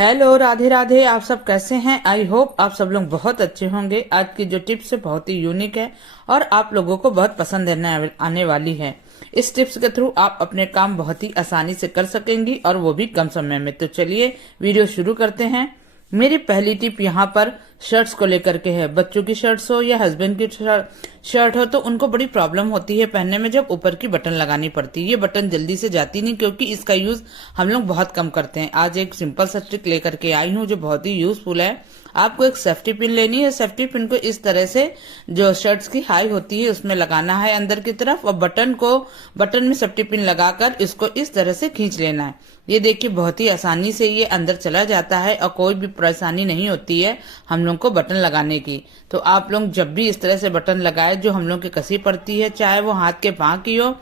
Hello, Radhe Radhe. आप सब कैसे हैं? आई होप आप सब लोग बहुत अच्छे होंगे। आज की जो टिप्स है बहुत ही यूनिक है और आप लोगों को बहुत पसंद आने वाली है। इस टिप्स के थ्रू आप अपने काम बहुत ही आसानी से कर सकेंगी और वो भी कम समय में। तो चलिए वीडियो शुरू करते हैं। मेरी पहली टिप यहाँ पर शर्ट्स को लेकर के है। बच्चों की शर्ट्स हो या हस्बैंड की शर्ट हो तो उनको बड़ी प्रॉब्लम होती है पहनने में, जब ऊपर की बटन लगानी पड़ती है। ये बटन जल्दी से जाती नहीं क्योंकि इसका यूज हम लोग बहुत कम करते हैं। आज एक सिंपल सा ट्रिक लेकर के आई हूँ जो बहुत ही यूजफुल है। आपको एक सेफ्टी पिन लेनी है। सेफ्टी पिन को इस तरह से जो शर्ट्स की हाई होती है उसमें लगाना है अंदर की तरफ, और बटन में सेफ्टी पिन लगाकर इसको इस तरह से खींच लेना है। ये देखिए बहुत ही आसानी से ये अंदर चला जाता है और कोई भी परेशानी नहीं होती है हम लोग को बटन लगाने की। तो आप लोग जब भी इस तरह से बटन लगाए जो हम लोग की कसी पड़ती है, चाहे वो हाथ के पांव की हो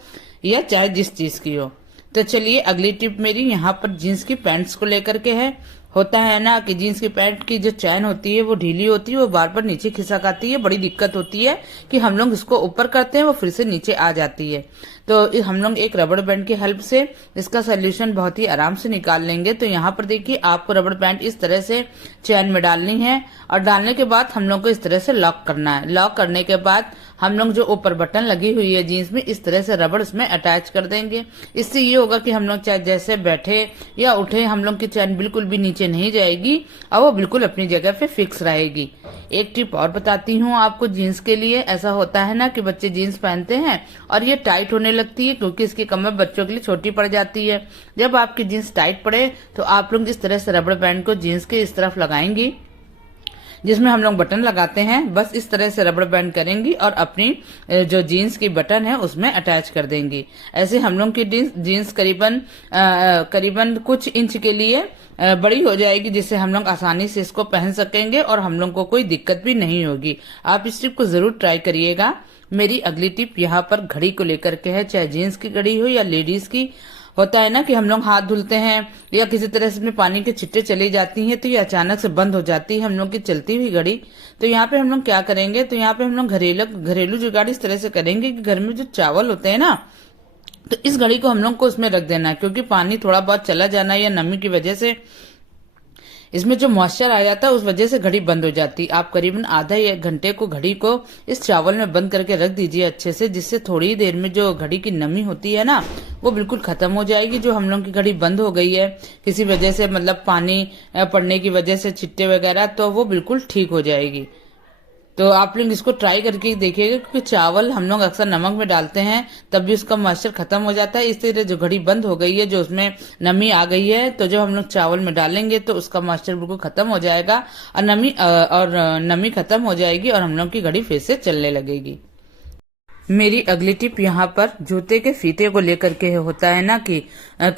या चाहे जिस चीज की हो। तो चलिए अगली टिप मेरी यहाँ पर जीन्स की पैंट्स को लेकर के है। होता है ना कि जीन्स की पैंट की जो चैन होती है वो ढीली होती है, वो बार बार नीचे खिसक आती है। बड़ी दिक्कत होती है कि हम लोग इसको ऊपर करते हैं वो फिर से नीचे आ जाती है। तो हम लोग एक रबड़ बैंड की हेल्प से इसका सोल्यूशन बहुत ही आराम से निकाल लेंगे। तो यहाँ पर देखिए आपको रबड़ बैंड इस तरह से चैन में डालनी है और डालने के बाद हम लोग को इस तरह से लॉक करना है। लॉक करने के बाद हम लोग जो ऊपर बटन लगी हुई है जीन्स में इस तरह से रबड़ इसमें अटैच कर देंगे। इससे ये होगा कि हम लोग चाहे जैसे बैठे या उठे हम लोग की चैन बिल्कुल भी नीचे नहीं जाएगी और वो बिल्कुल अपनी जगह पे फिक्स रहेगी। एक टिप और बताती हूँ आपको जीन्स के लिए। ऐसा होता है ना कि बच्चे जीन्स पहनते हैं और ये टाइट होने लगती है क्योंकि इसकी कमर बच्चों के लिए छोटी पड़ जाती है। जब आपकी जीन्स टाइट पड़े तो आप लोग इस तरह से रबड़ बैंड को जीन्स के इस तरफ लगाएंगी जिसमें हम लोग बटन लगाते हैं। बस इस तरह से रबड़ बैंड करेंगी और अपनी जो जीन्स की बटन है उसमें अटैच कर देंगी। ऐसे हम लोग की जीन्स करीबन कुछ इंच के लिए बड़ी हो जाएगी, जिससे हम लोग आसानी से इसको पहन सकेंगे और हम लोग को कोई दिक्कत भी नहीं होगी। आप इस टिप को जरूर ट्राई करिएगा। मेरी अगली टिप यहाँ पर घड़ी को लेकर के है। चाहे जीन्स की घड़ी हो या लेडीज की। होता है ना कि हम लोग हाथ धुलते हैं या किसी तरह से पानी के छिट्टे चली जाती हैं तो ये अचानक से बंद हो जाती है हम लोग की चलती हुई घड़ी। तो यहाँ पे हम लोग क्या करेंगे, तो यहाँ पे हम लोग घरेलू जुगाड़ इस तरह से करेंगे कि घर में जो चावल होते हैं ना, तो इस घड़ी को हम लोग को उसमें रख देना है क्योंकि पानी थोड़ा बहुत चला जाना या नमी की वजह से इसमें जो मॉइस्चर आ जाता है उस वजह से घड़ी बंद हो जाती है। आप करीबन आधा या एक घंटे को घड़ी को इस चावल में बंद करके रख दीजिए अच्छे से, जिससे थोड़ी देर में जो घड़ी की नमी होती है ना वो बिल्कुल खत्म हो जाएगी। जो हम लोग की घड़ी बंद हो गई है किसी वजह से, मतलब पानी पड़ने की वजह से छिट्टे वगैरह, तो वो बिल्कुल ठीक हो जाएगी। तो आप लोग इसको ट्राई करके देखिएगा क्योंकि चावल हम लोग अक्सर नमक में डालते हैं तब भी उसका मॉइस्चर खत्म हो जाता है। इस तरह जो घड़ी बंद हो गई है, जो उसमें नमी आ गई है, तो जब हम लोग चावल में डालेंगे तो उसका मॉइस्चर बिल्कुल खत्म हो जाएगा और नमी खत्म हो जाएगी और हम लोग की घड़ी फिर से चलने लगेगी। मेरी अगली टिप यहाँ पर जूते के फीते को लेकर के होता है ना कि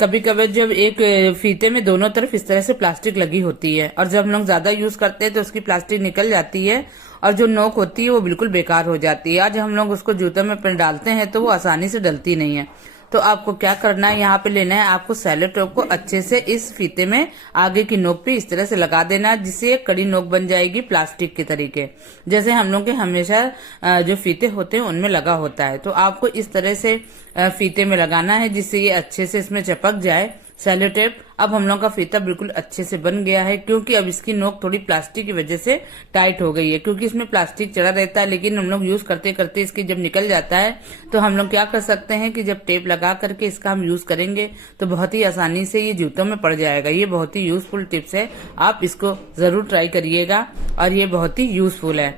कभी कभी जब एक फीते में दोनों तरफ इस तरह से प्लास्टिक लगी होती है और जब हम लोग ज्यादा यूज करते हैं तो उसकी प्लास्टिक निकल जाती है और जो नोक होती है वो बिल्कुल बेकार हो जाती है। आज हम लोग उसको जूते में डालते हैं तो वो आसानी से डलती नहीं है। तो आपको क्या करना है, यहाँ पे लेना है आपको सेलो टेप को अच्छे से इस फीते में आगे की नोक पे इस तरह से लगा देना, जिससे एक कड़ी नोक बन जाएगी प्लास्टिक के तरीके, जैसे हम लोग के हमेशा जो फीते होते हैं उनमें लगा होता है। तो आपको इस तरह से फीते में लगाना है जिससे ये अच्छे से इसमें चिपक जाए सेलो टेप। अब हम लोग का फीता बिल्कुल अच्छे से बन गया है क्योंकि अब इसकी नोक थोड़ी प्लास्टिक की वजह से टाइट हो गई है, क्योंकि इसमें प्लास्टिक चढ़ा रहता है। लेकिन हम लोग यूज करते करते इसकी जब निकल जाता है तो हम लोग क्या कर सकते हैं कि जब टेप लगा करके इसका हम यूज करेंगे तो बहुत ही आसानी से ये जूतों में पड़ जाएगा। ये बहुत ही यूजफुल टिप्स है, आप इसको जरूर ट्राई करिएगा और ये बहुत ही यूजफुल है।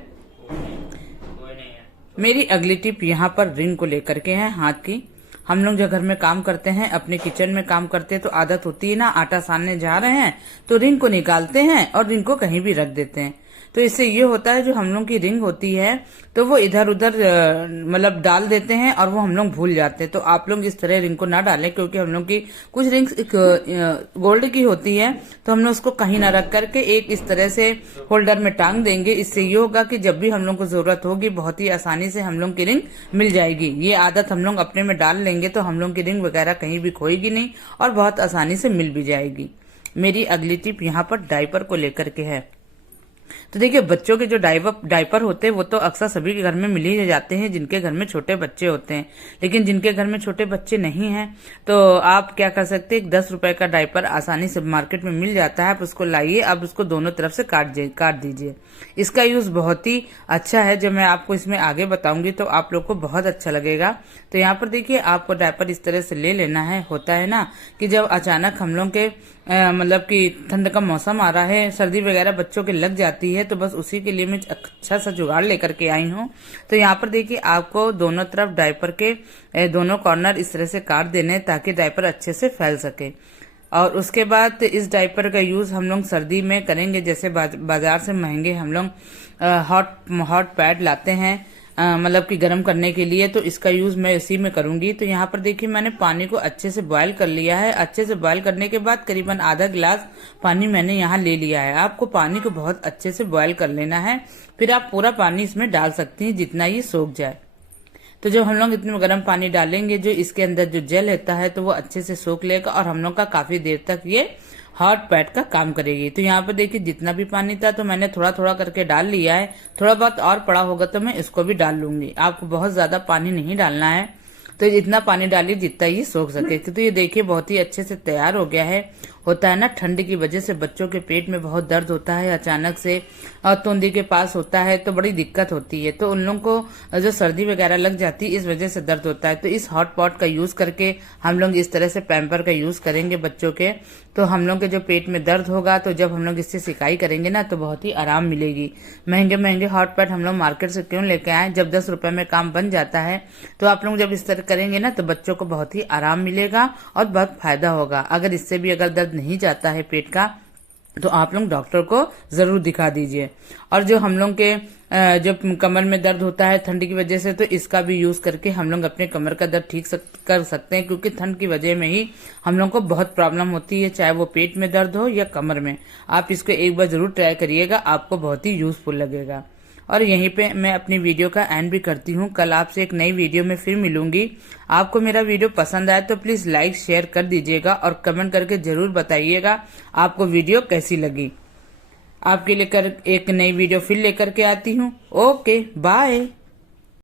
मेरी अगली टिप यहाँ पर रिंग को लेकर के है, हाथ की। हम लोग जो घर में काम करते हैं, अपने किचन में काम करते हैं, तो आदत होती है ना आटा सानने जा रहे हैं तो रिंग को निकालते हैं और रिंग को कहीं भी रख देते हैं। तो इससे ये होता है जो हम लोग की रिंग होती है तो वो इधर उधर मतलब डाल देते हैं और वो हम लोग भूल जाते हैं। तो आप लोग इस तरह रिंग को ना डालें क्योंकि हम लोग की कुछ रिंग्स गोल्ड की होती है तो हम लोग उसको कहीं ना रख करके एक इस तरह से होल्डर में टांग देंगे। इससे ये होगा कि जब भी हम लोग को जरूरत होगी बहुत ही आसानी से हम लोग की रिंग मिल जाएगी। ये आदत हम लोग अपने में डाल लेंगे तो हम लोग की रिंग वगैरह कहीं भी खोएगी नहीं और बहुत आसानी से मिल भी जाएगी। मेरी अगली टिप यहाँ पर डायपर को लेकर के है। तो देखिए, बच्चों के जो डायपर होते हैं वो तो अक्सर सभी के घर में मिल ही जाते हैं जिनके घर में छोटे बच्चे होते हैं। लेकिन जिनके घर में छोटे बच्चे नहीं हैं तो आप क्या कर सकते हैं, 10 रुपए का डायपर आसानी से मार्केट में मिल जाता है। आप उसको लाइए, आप उसको दोनों तरफ से काट दीजिए। इसका यूज बहुत ही अच्छा है, जो मैं आपको इसमें आगे बताऊंगी तो आप लोग को बहुत अच्छा लगेगा। तो यहाँ पर देखिए, आपको डायपर इस तरह से ले लेना है। होता है ना कि जब अचानक हम लोग के मतलब कि ठंड का मौसम आ रहा है, सर्दी वगैरह बच्चों के लग जाती है, तो बस उसी के लिए मैं अच्छा सा जुगाड़ लेकर के आई हूँ। तो यहाँ पर देखिए, आपको दोनों तरफ डायपर के दोनों कॉर्नर इस तरह से काट देने ताकि डायपर अच्छे से फैल सके। और उसके बाद इस डायपर का यूज हम लोग सर्दी में करेंगे। जैसे बाजार से महंगे हम लोग हॉट पैड लाते हैं, मतलब कि गर्म करने के लिए, तो इसका यूज मैं इसी में करूंगी। तो यहाँ पर देखिए, मैंने पानी को अच्छे से बॉयल कर लिया है। अच्छे से बॉयल करने के बाद करीबन आधा गिलास पानी मैंने यहाँ ले लिया है। आपको पानी को बहुत अच्छे से बॉयल कर लेना है, फिर आप पूरा पानी इसमें डाल सकती हैं जितना ये सोख जाए। तो जब हम लोग इतने गर्म पानी डालेंगे, जो इसके अंदर जो जेल रहता है तो वो अच्छे से सोख लेगा और हम लोग का काफी देर तक ये हॉट पैड का काम करेगी। तो यहाँ पर देखिए, जितना भी पानी था तो मैंने थोड़ा थोड़ा करके डाल लिया है। थोड़ा बहुत और पड़ा होगा तो मैं इसको भी डाल लूंगी। आपको बहुत ज्यादा पानी नहीं डालना है, तो इतना पानी डालिए जितना ये सोख सके। तो ये देखिए, बहुत ही अच्छे से तैयार हो गया है। होता है ना, ठंड की वजह से बच्चों के पेट में बहुत दर्द होता है अचानक से, और तोंदी के पास होता है तो बड़ी दिक्कत होती है। तो उन लोगों को जो सर्दी वगैरह लग जाती है, इस वजह से दर्द होता है। तो इस हॉट पॉट का यूज करके हम लोग इस तरह से पैम्पर का यूज करेंगे बच्चों के, तो हम लोग के जो पेट में दर्द होगा, तो जब हम लोग इससे सिकाई करेंगे ना तो बहुत ही आराम मिलेगी। महंगे महंगे हॉट पैड हम लोग मार्केट से क्यों लेके आए, जब 10 रुपए में काम बन जाता है। तो आप लोग जब इस तरह करेंगे ना तो बच्चों को बहुत ही आराम मिलेगा और बहुत फायदा होगा। अगर इससे भी अगर दर्द नहीं जाता है पेट का, तो आप लोग डॉक्टर को जरूर दिखा दीजिए। और जो हम लोग के जब कमर में दर्द होता है ठंड की वजह से, तो इसका भी यूज करके हम लोग अपने कमर का दर्द ठीक कर सकते हैं, क्योंकि ठंड की वजह में ही हम लोग को बहुत प्रॉब्लम होती है, चाहे वो पेट में दर्द हो या कमर में। आप इसको एक बार जरूर ट्राई करिएगा, आपको बहुत ही यूजफुल लगेगा। और यहीं पे मैं अपनी वीडियो का एंड भी करती हूँ। कल आपसे एक नई वीडियो में फिर मिलूंगी। आपको मेरा वीडियो पसंद आए तो प्लीज लाइक शेयर कर दीजिएगा और कमेंट करके जरूर बताइएगा आपको वीडियो कैसी लगी। आपके लेकर एक नई वीडियो फिर लेकर के आती हूँ। Okay, bye.